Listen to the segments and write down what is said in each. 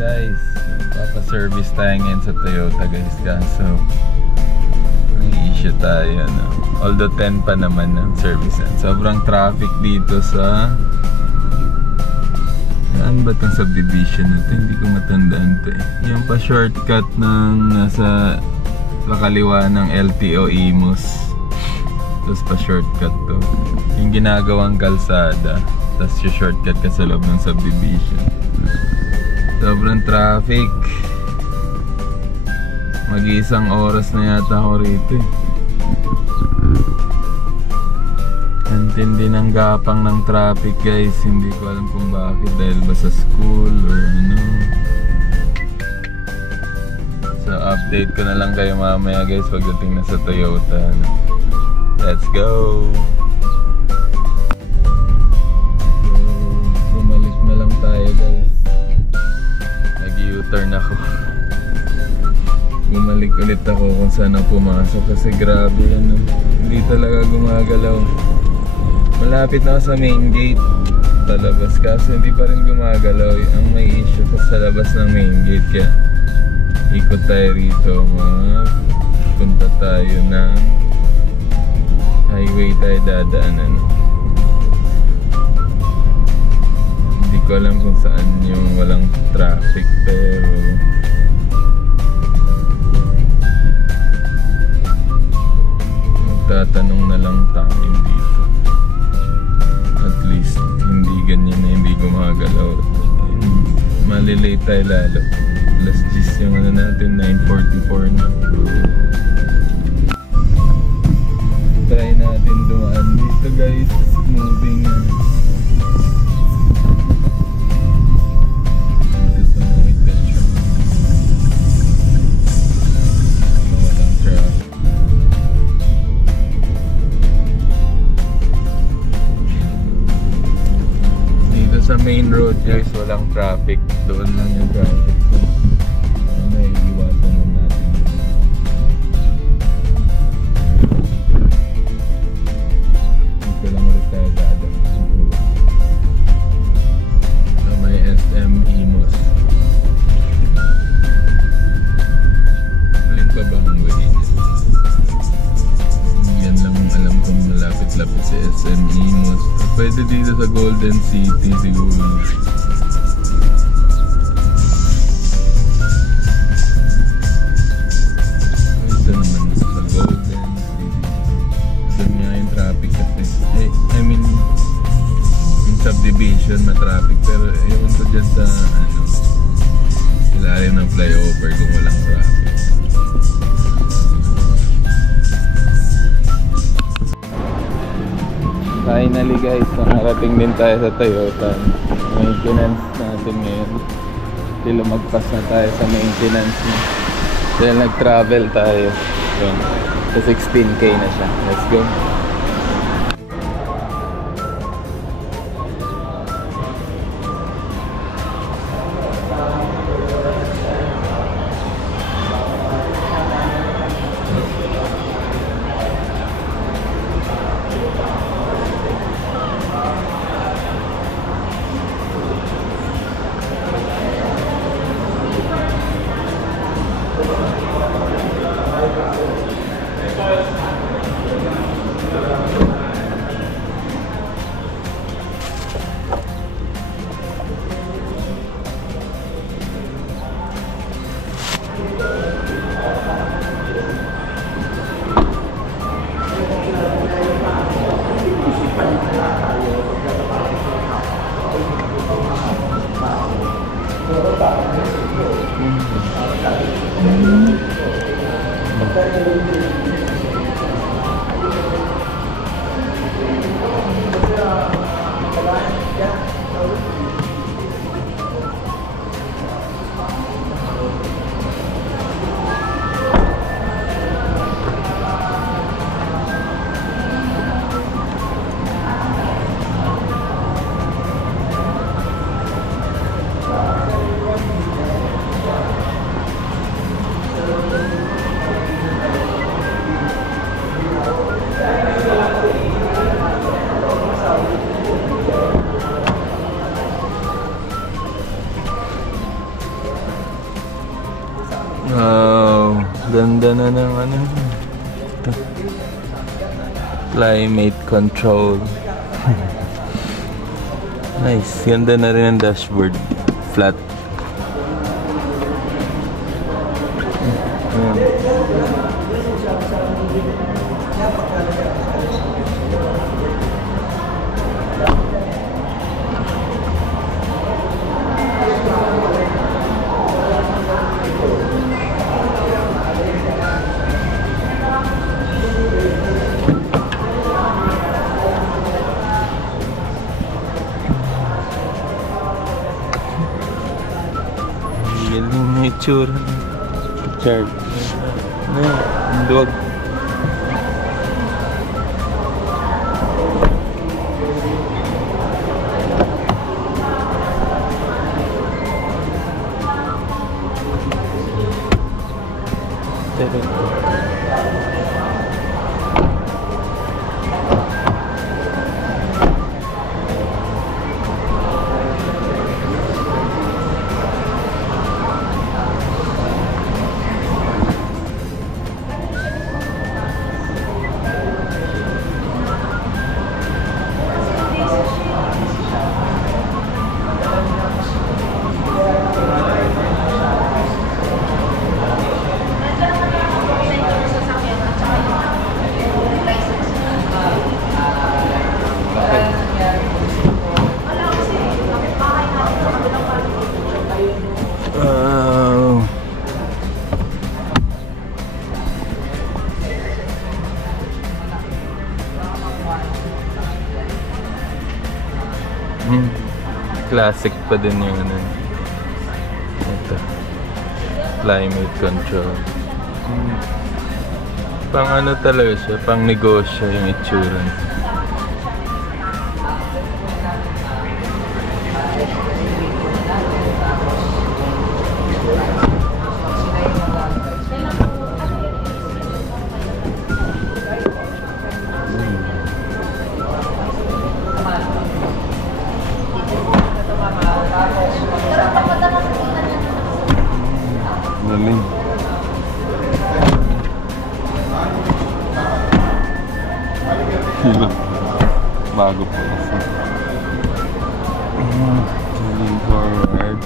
guys, papaservice tayo ngayon sa Toyota guys, kaso may issue tayo, no? Although 10 pa naman ang service. Sobrang traffic dito sa ano ba itong subdivision natin? Hindi ko matandaan ito eh. Yung pa shortcut ng nasa pakaliwa ng LTO Imus, tapos pa shortcut to yung ginagawang kalsada, tapos yung shortcut ka sa loob ng subdivision. Sobrang traffic. Mag-iisang oras na yata ako rito eh. Ang tindi ng gapang ng traffic guys. Hindi ko alam kung bakit, dahil ba sa school or ano. So update ko na lang kayo mamaya guys pagdating na sa Toyota. Let's go! So, bumalik na lang tayo guys. Nag-U-turn ako. Bumalik ulit ako kung saan ako pumasok kasi grabe yan. Hindi talaga gumagalaw. Malapit na ako sa main gate palabas, kaso hindi pa rin gumagalaw. Ang may issue ko sa labas ng main gate, kaya ikot tayo rito. Punta tayo ng highway, tayo dadaanan. Hindi ko alam kung saan yung walang traffic, pero magtatanong na lang tayo dito. At least hindi ganyan na hindi gumagalaw. Malilate tayo lalo. Last gis yung ano natin, 9:44 na. Try natin dumaan dito guys. Moving na. Sa main road guys, walang traffic. Doon lang yung traffic. So, naiiwasan na natin. Dito lang ulit tayo dadang. Sa may SM Imus. Alin pa ba ang way? Yan lang ang alam kong malapit-lapit sa SM Imus. Pwede dito sa Golden City siguro. Ito naman sa Golden City. Doon nga yung traffic kasi. I mean, yung subdivision matraffic, pero ewan ko dyan sa ano, ilalim ng flyover kung walang traffic. Finally guys, nakarating din tayo sa Toyota. Maintenance natin ngayon. Dahil lumagpas na tayo sa maintenance na. Dahil nag-travel tayo. Yun. So 16K na siya. Let's go. Wow, ganda na ng ano. Ito. Climate control. Nice, ganda na rin ang dashboard. Flat. Galing na itsura. Chard. Ang duwag. Classic pa din yung ano. Ito. Climate control. Pang ano talaga siya, pang negosyo yung itsura. Galing. Bago po kasi. Galing forward.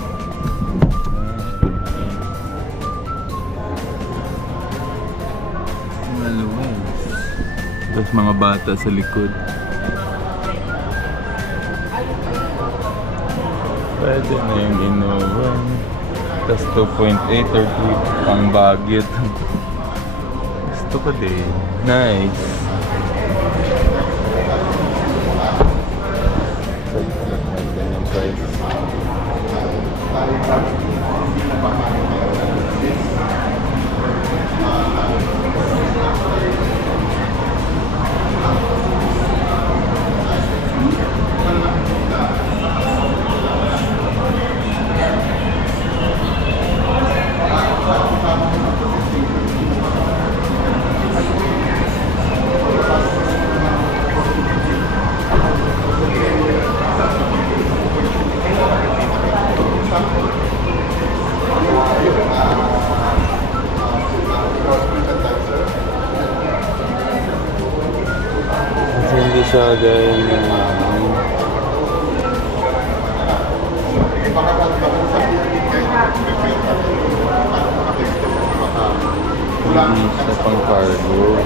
Maluwag. Tapos mga bata sa likod. Pwede na yung Innova. Tapos 2.8 or 3 pang bagit. Gusto ko din. Nice. Ganyang price. Hindi siya dahil hindi siya pang cargo.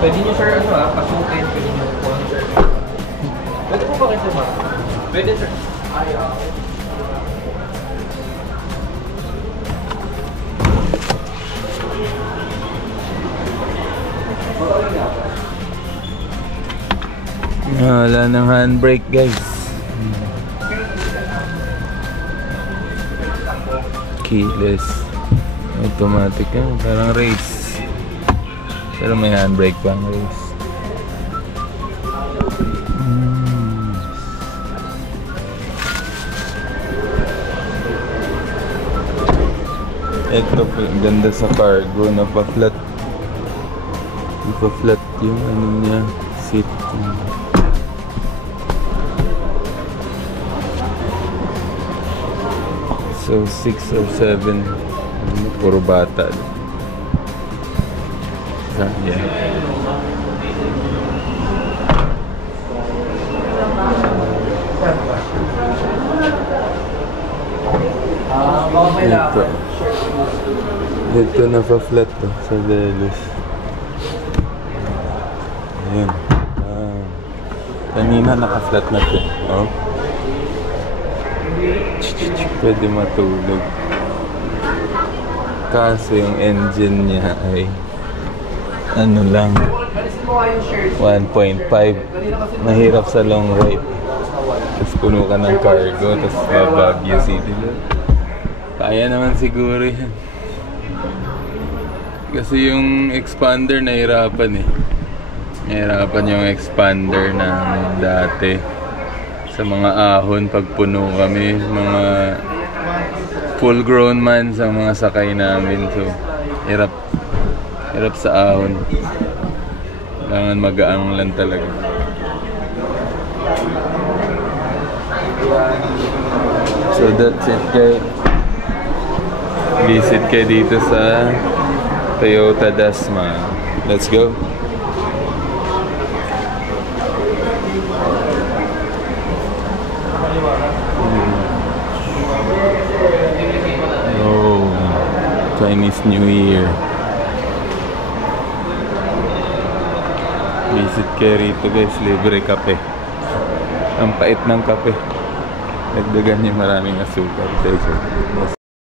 Pwede nyo sir, pasukin, pwede nyo sponsor. Pwede po ba kayo sir? Pwede sir. Ay, Wala nang handbrake guys. Keyless. Automatic yan. Parang race. Pero may handbrake pang race. Ito po, ganda sa cargo. Napa-flat. Napa-flat yung ano niya. Seat. So 6 or 7. Puro bata. Yeah. Ito napa-flat to sa Velos. Ayan. Kanina naka-flat na to. Oh. Pwede matulog. Kaso yung engine niya ay ano lang 1.5. Mahirap sa long ride. Tapos puno ka ng cargo. Tapos Baguio City. Kaya naman siguro yan. Kasi yung expander nahirapan eh. Nahirapan yung expander na dati. Sa mga ahon pag puno kami. Mga full grown man sa mga sakay namin. So hirap. Hirap sa ahon. Kailangan magaang lang talaga. So that's it guys. Visit kayo dito sa Toyota Dasma. Let's go. Oh, Chinese New Year. Visit kayo rito guys. Libre kape. Ang pait ng kape. Dagdagan niya maraming asukal.